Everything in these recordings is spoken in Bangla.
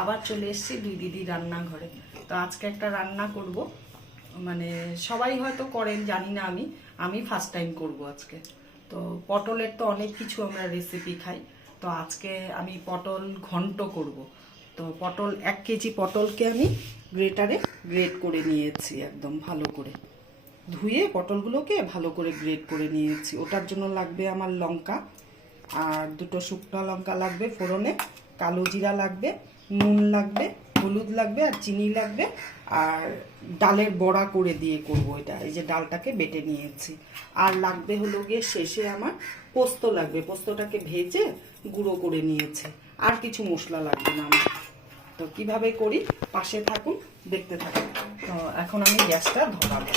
আবার চলে এসেছি দুই দিদি রান্নাঘরে। তো আজকে একটা রান্না করব, মানে সবাই হয়তো করেন জানি না, আমি ফার্স্ট টাইম করব আজকে। তো পটলের তো অনেক কিছু আমরা রেসিপি খাই, তো আজকে আমি পটল ঘন্ট করব। তো পটল 1 কেজি পটলকে আমি গ্রেটারে গ্রেট করে নিয়েছি, একদম ভালো করে ধুয়ে পটলগুলোকে ভালো করে গ্রেট করে নিয়েছি। ওটার জন্য লাগবে আমার লঙ্কা আর 2টো শুকনো লঙ্কা লাগবে ফোড়নে, কালো জিরা লাগবে, নুন লাগবে, হলুদ লাগবে আর চিনি লাগবে। আর ডালের বড়া করে দিয়ে করব এটা, এই যে ডালটাকে বেটে নিয়েছি। আর লাগবে হলো গিয়ে শেষে আমার পোস্ত লাগবে, পোস্তটাকে ভেজে গুঁড়ো করে নিয়েছি। আর কিছু মশলা লাগবে না আমার। তো কিভাবে করি পাশে থাকুন, দেখতে থাকুন। তো এখন আমি গ্যাসটা ধরাবো,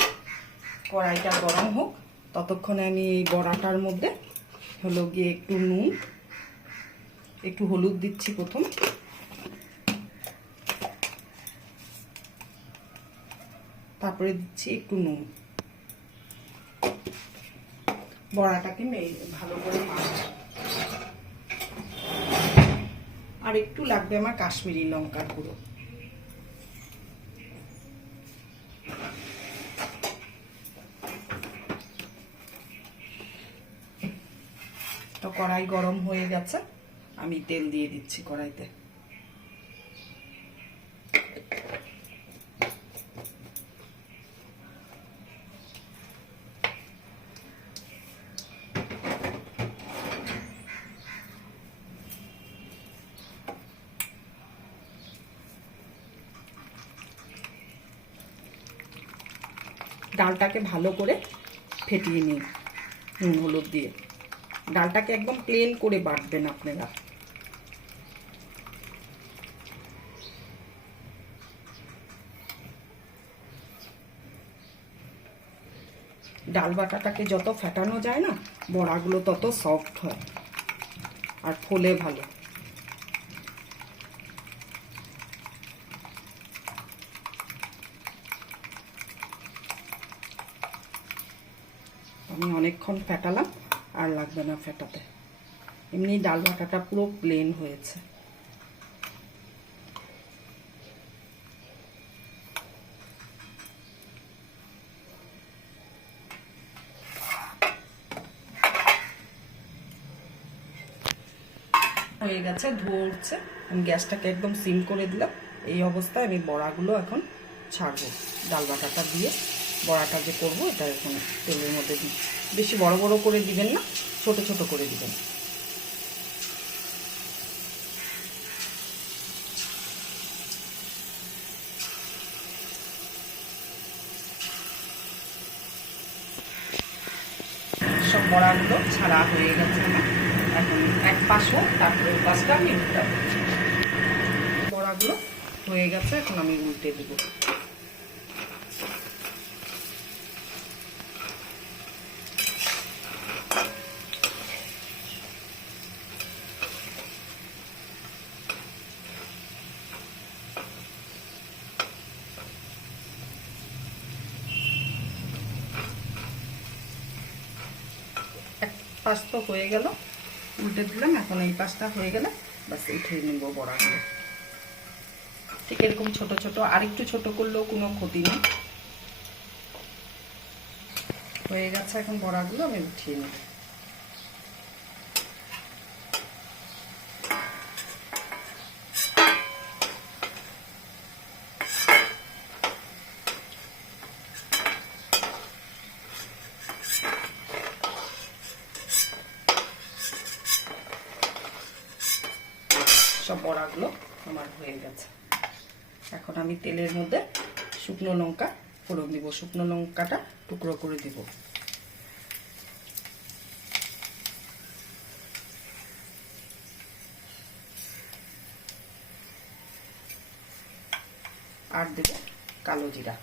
কড়াইটা গরম হোক, ততক্ষণে আমি এই বড়াটার মধ্যে হলো গিয়ে একটু নুন, একটু হলুদ দিচ্ছি প্রথম, তারপরে দিচ্ছি একটু নুন। বড়াটাকে ভালো করে মাখবো। আর একটু লাগবে আমার কাশ্মীরি লঙ্কার গুঁড়ো। তো কড়াই গরম হয়ে গেছে, আমি তেল দিয়ে দিচ্ছি কড়াইতে। ডালটাকে ভালো করে ফেটিয়ে নিই নুন হলুদ দিয়ে। ডালটাকে একদম প্লেন করে বাটবেন আপনারা। ডাল বাটাটাকে যত ফেটানো যায় না, বড়াগুলো তত সফট হয় আর ফোলে ভালো। আমি অনেকক্ষণ ফেটালাম, আর লাগবে না ফেটাতে, এমনি ডাল বাটাটা পুরো প্লেন হয়েছে। হয়ে গেছে, ধুয়ে উঠছে। আমি গ্যাসটাকে একদম সিম করে দিলাম। এই অবস্থায় আমি বড়াগুলো এখন ছাড়বো। ডাল বাটাটা দিয়ে বড়াটা যে করবো এটা এখন তেলের মধ্যে দিচ্ছি। বেশি বড় বড় করে দিবেন না, ছোট ছোট করে দিবেন। সব বড়াগুলো ছাড়া হয়ে গেছে আমার। এখন এক পাশ হোক, তারপরে পাশটা আমি উল্টাবো। বড়াগুলো হয়ে গেছে, এখন আমি উল্টে দিব। এক পাশ তো হয়ে গেল, উল্টে দিলাম। এখন এই পাশটা হয়ে গেলে বাস উঠে নিব বড়াগুলো। ঠিক এরকম ছোট ছোট, আর একটু ছোট করলেও কোনো ক্ষতি নেই। হয়ে গেছে, এখন বড়াগুলো আমি উঠিয়ে নিই। সব বড়াগুলো আমার হয়ে গেছে। এখন আমি তেলের মধ্যে শুকনো লঙ্কা ফোড়ন দিব। শুকনো লঙ্কাটা টুকরো করে দিব। আর দেব কালো জিরা।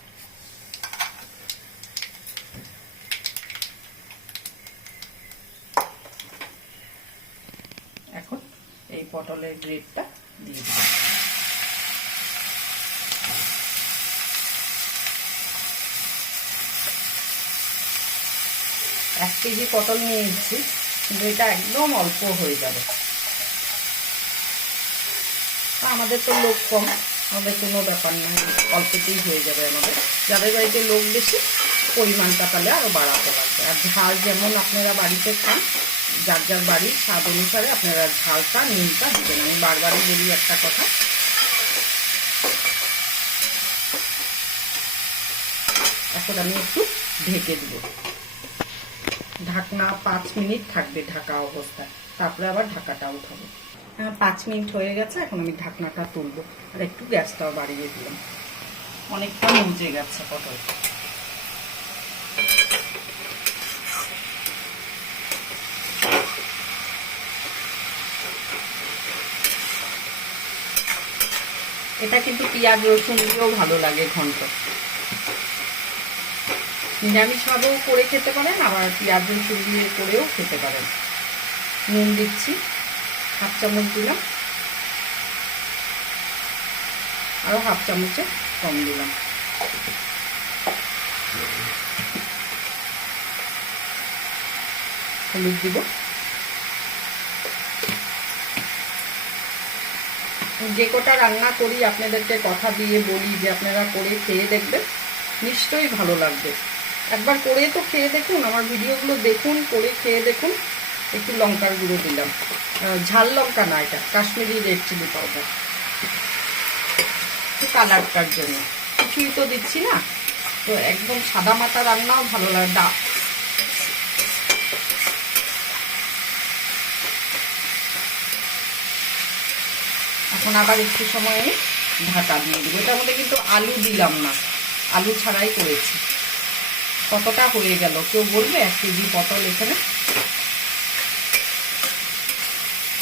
এখন এই পটলের গ্রেটটা দিয়ে দিব। 1 কেজি পটল নিয়ে নিচ্ছি, কিন্তু এটা একদম অল্প হয়ে যাবে। আমাদের তো লোক কম, আমাদের কোনো ব্যাপার নয়, অল্পতেই হয়ে যাবে আমাদের। যাদের বাড়িতে লোক বেশি পরিমাণটা তাহলে আরও বাড়াতে লাগবে। আর ঝাল যেমন আপনারা বাড়িতে খান, যার যার বাড়ির স্বাদ অনুসারে আপনারা ঝালটা নুনটা দিবেন। আমি বারবারই বলি একটা কথা। এখন আমি একটু ঢেকে দেব, ঢাকনা 5 মিনিট থাকবে ঢাকা অবস্থায়, তারপরে আবার ঢাকাটা উঠাবো। 5 মিনিট হয়ে গেছে, এখন আমি ঢাকনাটা তুলবো। আর একটু গ্যাসটাও বাড়িয়ে দিলাম, অনেকটা মজে গেছে পটল। এটা কিন্তু পেঁয়াজ রসুন দিয়েও ভালো লাগে ঘন্ট। নিরামিষভাবেও করে খেতে পারেন, আবার পেঁয়াজ রসুন দিয়ে করেও খেতে পারেন। নুন দিচ্ছি 1/2 চামচ দিলাম, আরও 1/2 চামচে কম দিলাম। হলুদ দিব। যে কটা রান্না করি আপনাদেরকে কথা দিয়ে বলি যে আপনারা করে খেয়ে দেখবেন, নিশ্চয়ই ভালো লাগবে। একবার করে তো খেয়ে দেখুন, আমার ভিডিওগুলো দেখুন, করে খেয়ে দেখুন। একটু লঙ্কার গুঁড়ো দিলাম, ঝাল লঙ্কা না, এটা কাশ্মীরি রেড চিলি পাউডার, একটু কালারটার জন্য। কিছুই তো দিচ্ছি না, তো একদম সাদা মাটা রান্নাও ভালো লাগে। এখন আবার একটু সময় ঢাকা দিয়ে দিব। এটার মধ্যে কিন্তু আলু দিলাম না, আলু ছাড়াই করেছি। কতটা হয়ে গেল কেউ বলবে? 1 কেজি পটল এখানে।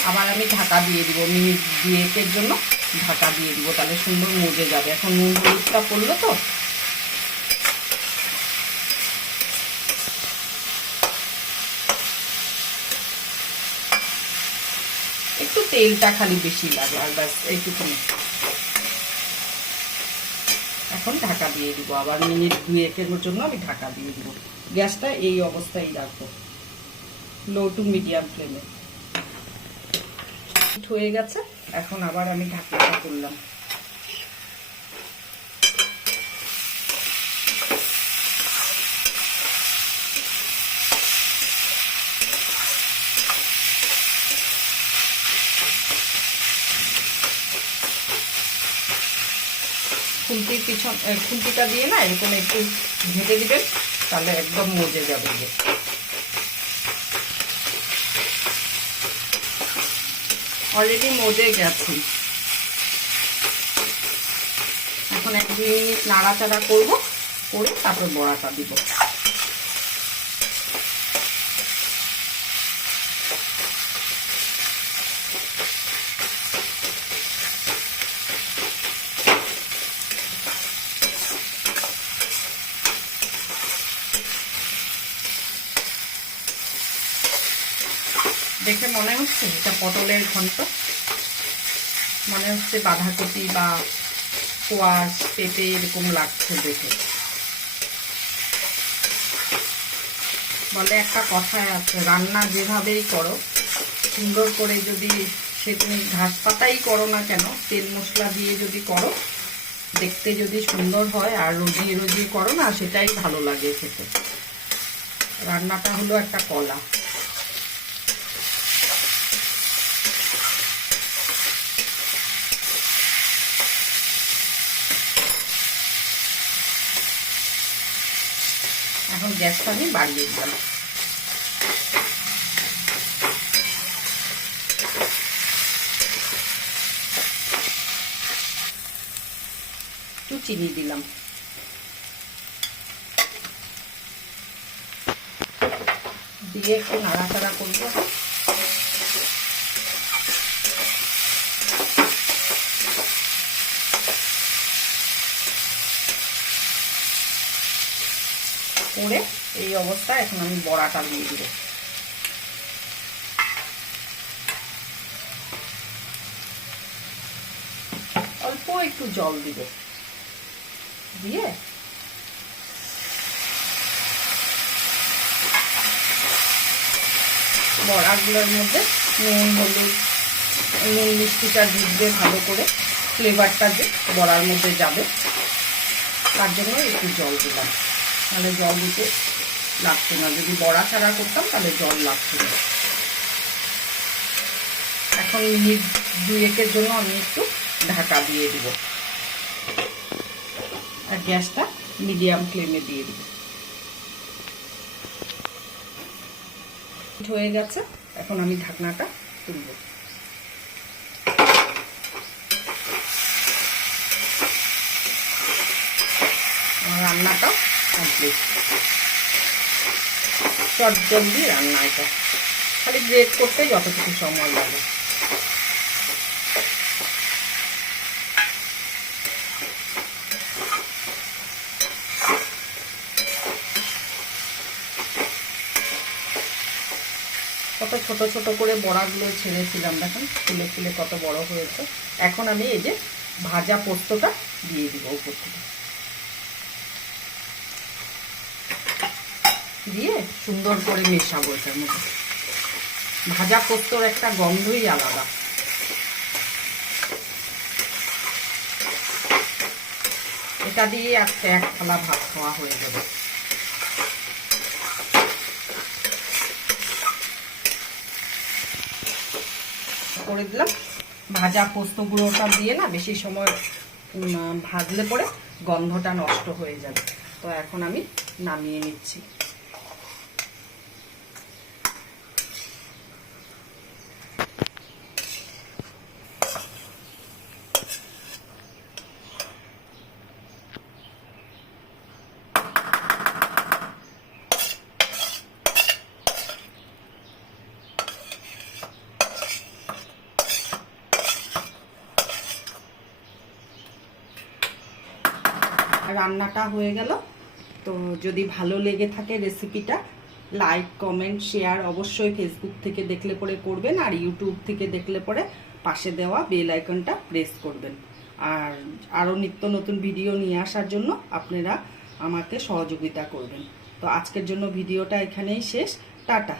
আবার আমি ঢাকা দিয়ে দিব, মিনিট 2-1 জন্য ঢাকা দিয়ে দিব, তাহলে সুন্দর মজে যাবে। এখন নুন হলুদটা পড়লো তো। একটু তেলটা খালি বেশি লাগে, আর ব্যাস এইটুকুনি। এখন ঢাকা দিয়ে দিব, আবার মিনিট 2-1 জন্য আমি ঢাকা দিয়ে দিব। গ্যাসটা এই অবস্থায় রাখবো, লো টু মিডিয়াম ফ্লেমে। হয়ে গেছে, এখন আবার আমি ঢাকনাটা করলাম। খুন্তির পিছন খুন্তিটা দিয়ে না এরকম একটু ভেজে দিবেন, তাহলে একদম মজে যাবে। অলরেডি মজে গেছে। এখন 1-2 মিনিট নাড়াচাড়া করবো, করে তারপর বড়াটা দিব। দেখে মনে হচ্ছে এটা পটলের ঘন্ট, মনে হচ্ছে বাঁধাকপি বা কোয়াশ পেঁপে এরকম লাগছে দেখে। বলে একটা কথায় আছে, রান্না যেভাবেই করো সুন্দর করে, যদি সে তুমি ঘাস পাতাই করো না কেন, তেল মশলা দিয়ে যদি করো, দেখতে যদি সুন্দর হয়, আর রোজিয়ে রোজিয়ে করো না, সেটাই ভালো লাগে খেতে। রান্নাটা হলো একটা কলা। এখন গ্যাসটা আমি বাড়িয়ে দিলাম। একটু চিনি দিলাম, দিয়ে একটু নাড়াচাড়া করবো। করে এই অবস্থায় এখন আমি বড়াটা দিয়ে দিব। অল্প একটু জল দিব, দিয়ে বড়াগুলোর মধ্যে নুন হলুদ নুন মিষ্টিটা ঢুকবে ভালো করে। ফ্লেভারটা যে বড়ার মধ্যে যাবে, তার জন্য একটু জল দিলাম, তাহলে জল দিতে লাগছে না। যদি বড়া ছাড়া করতাম তাহলে জল লাগছে না। এখন মিনিট 2-1 জন্য আমি একটু ঢাকা দিয়ে দিব, আর গ্যাসটা মিডিয়াম ফ্লেমে দিয়ে দিব। হয়ে গেছে, এখন আমি ঢাকনাটা তুলব। আমার রান্নাটা কমপ্লিট। চটজলদি রান্না এটা, খালি গ্রেট করতে যতটুকু সময় লাগে। কত ছোট ছোট করে বড়াগুলো ছেড়েছিলাম, দেখুন ফুলে ফুলে কত বড় হয়েছে। এখন আমি এই যে ভাজা পোস্তটা দিয়ে দিব উপর থেকে, দিয়ে সুন্দর করে মেশাবো এটার মধ্যে। ভাজা পোস্তর একটা গন্ধই আলাদা। এটা দিয়ে আজকে 1 থালা ভাত খাওয়া হয়ে যাবে। করে দিলাম। ভাজা পোস্ত গুঁড়োটা দিয়ে না বেশি সময় ভাজলে পরে গন্ধটা নষ্ট হয়ে যাবে। তো এখন আমি নামিয়ে নিচ্ছি। রান্নাটা হয়ে গেল। তো যদি ভালো লেগে থাকে রেসিপিটা, লাইক কমেন্ট শেয়ার অবশ্যই ফেসবুক থেকে দেখলে পরে করবেন, আর ইউটিউব থেকে দেখলে পরে পাশে দেওয়া বেল আইকনটা প্রেস করবেন। আর আরও নিত্য নতুন ভিডিও নিয়ে আসার জন্য আপনারা আমাকে সহযোগিতা করবেন। তো আজকের জন্য ভিডিওটা এখানেই শেষ। টাটা।